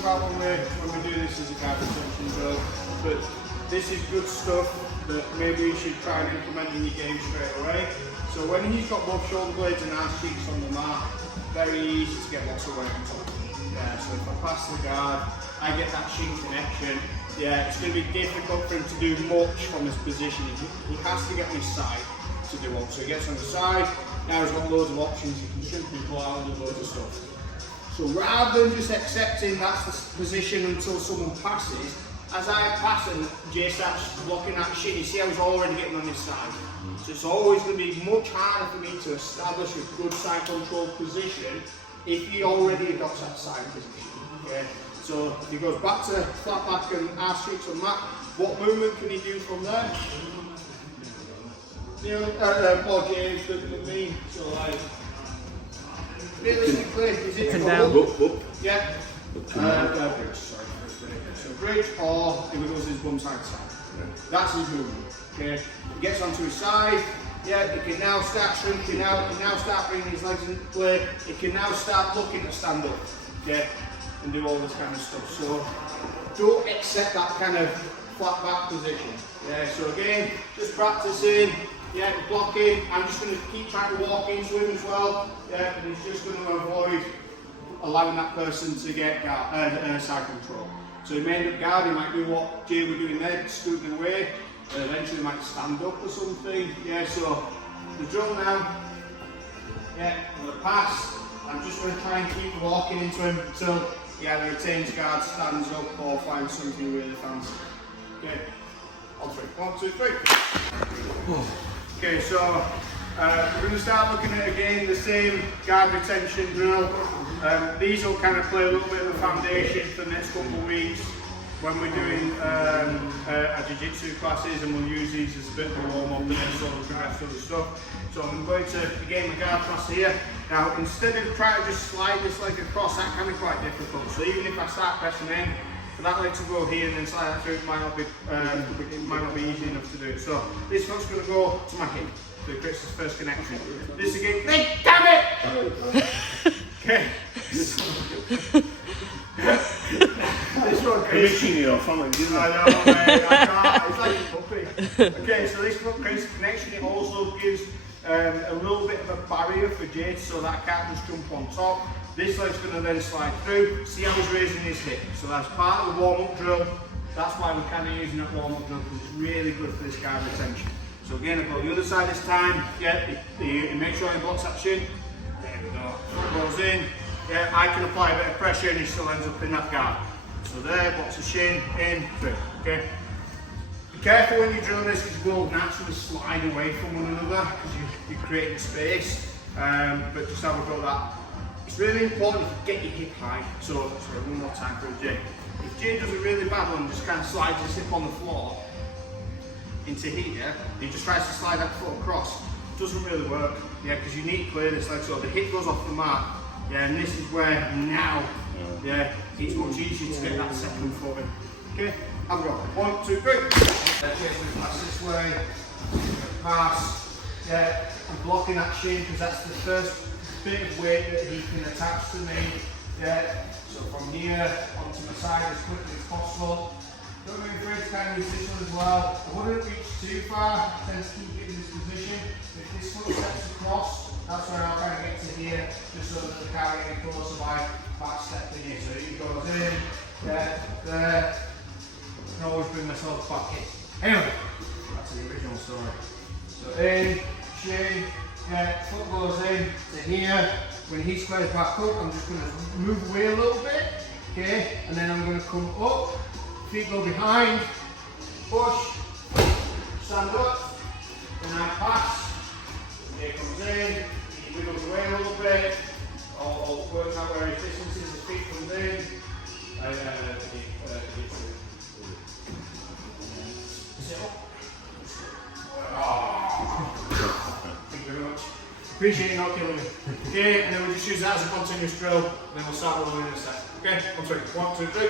about when we do this as a guard retention drill, but this is good stuff that maybe you should try and implement in your game straight away. So when he's got both shoulder blades and arse cheeks on the mat, very easy to get lots of weight on top. Yeah, so if I pass the guard, I get that shin connection. Yeah, it's going to be difficult for him to do much from his position. He has to get on his side to do one. So he gets on the side, now he's got loads of options. He can shrimp and pull out and do loads of stuff. So rather than just accepting that's the position until someone passes, as I pass and Jay starts blocking that shin, you see how he's already getting on his side. So it's always going to be much harder for me to establish a good side control position if he already adopts that side position. Okay? So if he goes back to flat back and arse cheeks on mat, what movement can he do from there? More James than me. So like, realistically, is it and down? Up? Yeah. Bridge, sorry. So bridge, or if he goes his bum side to side. Yeah. That's his movement. Okay. He gets onto his side. Yeah, he can now start shrinking out. He can now start bringing his legs into play. He can now start looking to stand up. Okay. And do all this kind of stuff. So don't accept that kind of flat back position. Yeah. So again, just practicing. Yeah, blocking. I'm just going to keep trying to walk into him as well. Yeah, and he's just going to avoid allowing that person to get side control. So he may end up guard, he might do what Jay were doing there, scooting away, and eventually he might stand up or something. Yeah, so the drill now, yeah, I'm going to pass. I'm just going to try and keep walking into him until he either retains guard, stands up, or finds something really fancy. Okay, on three. 1, 2, 3. Okay, so we're going to start looking at again the same guard retention drill. These will kind of play a little bit of the foundation for the next couple of weeks when we're doing our jiu-jitsu classes, and we'll use these as a bit of a warm-up and then sort of progress other stuff. So I'm going to begin the guard class here. Now, instead of trying to just slide this leg across, that can be quite difficult. So even if I start pressing in, for that leg to go here and then slide that through, it might not be easy enough to do. So this foot's going to go to my hip, so it creates this first connection. This again, damn it! Okay. This one finishing it off, aren't you? I know, mate. I can't. It's like a puppy. Okay, so this foot creates a connection. It also gives a little bit of a barrier for Jade, so that I can't just jump on top. This leg's going to then slide through. See how he's raising his hip. So that's part of the warm-up drill. That's why we're kind of using that warm-up drill, because it's really good for this guard retention. So again, I've got the other side this time. Yeah, make sure he blocks that shin. There we go. Foot goes in. Yeah, I can apply a bit of pressure and he still ends up in that guard. So there, blocks the shin, in, through. Okay. Be careful when you drill this, because you will naturally slide away from one another because you're creating space. But just have a go at that. It's really important to get your hip high. So, sorry, one more time for Jay. If Jay does a really bad one, just kind of slides his hip on the floor into here, he just tries to slide that foot across. It doesn't really work, yeah, because you need to clear this leg so the hip goes off the mat, yeah, and this is where now, yeah, it's much easier to get that second foot in. Okay, have a go. 1, 2, 3. Jay's going to pass this way, pass, yeah, I'm blocking that shin because that's the first bit of weight that he can attach to me. Yeah, so from here onto the side as quickly as possible. Don't be afraid to kind of use this one as well. I wouldn't reach too far, I tend to keep it in this position. If this foot steps across, that's where I'll kind of get to here, just so that the carry getting closer by back stepping in. So he goes in, there, there. I can always bring myself back in. Anyway, back to the original story. So in, shin, yeah, foot goes in to here. When he squares back up, I'm just going to move away a little bit, okay? And then I'm going to come up, feet go behind, push, stand up, and I pass. Here comes in, he wiggles away a little bit, or works out where his distance is, his feet comes in. Sit up. Thank you very much. Appreciate you not killing me. Okay, and then we'll just use that as a continuous drill, and then we'll start rolling in a set. Okay, 1, 2, 3.